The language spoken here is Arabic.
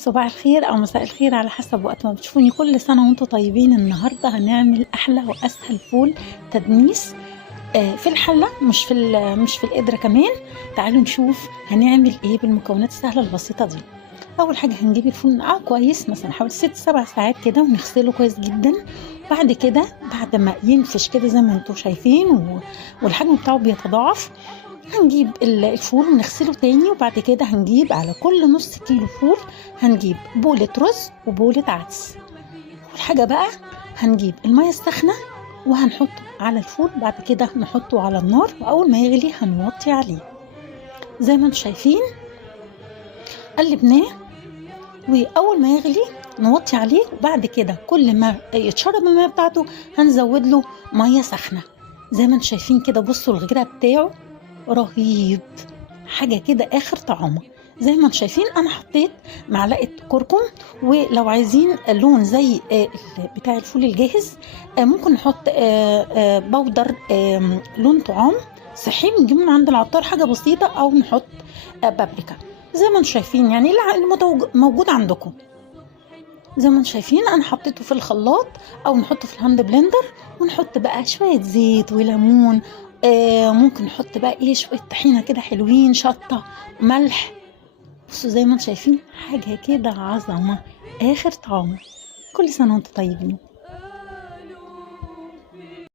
صباح الخير أو مساء الخير على حسب وقت ما بتشوفوني. كل سنة وانتم طيبين. النهاردة هنعمل أحلى وأسهل فول تدميس في الحلة، مش في القدرة كمان. تعالوا نشوف هنعمل ايه بالمكونات السهلة البسيطة دي. أول حاجة هنجيب الفول نقعه كويس، مثلا حوالي 6-7 ساعات كده، ونغسله كويس جدا. بعد كده بعد ما ينفش كده زي ما انتم شايفين والحجم بتاعه بيتضاعف، هنجيب الفول ونغسله تاني. وبعد كده هنجيب على كل نص كيلو فول هنجيب بولة رز وبولة عدس. أول حاجة بقى هنجيب المية السخنة وهنحطه على الفول، بعد كده نحطه على النار، وأول ما يغلي هنوطي عليه زي ما انتم شايفين. قلبناه، وأول ما يغلي نوطي عليه، وبعد كده كل ما يتشرب المية بتاعته هنزود له مية سخنة زي ما انتم شايفين كده. بصوا الغيرة بتاعه رهيب، حاجة كده آخر طعامة. زي ما انتم شايفين أنا حطيت معلقة كركم، ولو عايزين لون زي بتاع الفول الجاهز ممكن نحط بودر لون طعام صحي بنجيب من عند العطار، حاجة بسيطة، أو نحط بابريكا زي ما انتم شايفين، يعني اللي موجود عندكم. زي ما انتم شايفين انا حطيته في الخلاط، او نحطه في الهاند بلندر، ونحط بقى شويه زيت وليمون. ممكن نحط بقى ايه شويه طحينه كده حلوين، شطه، ملح. بصوا زي ما انتم شايفين حاجه كده عظمه، اخر طعم. كل سنه وانتم طيبين.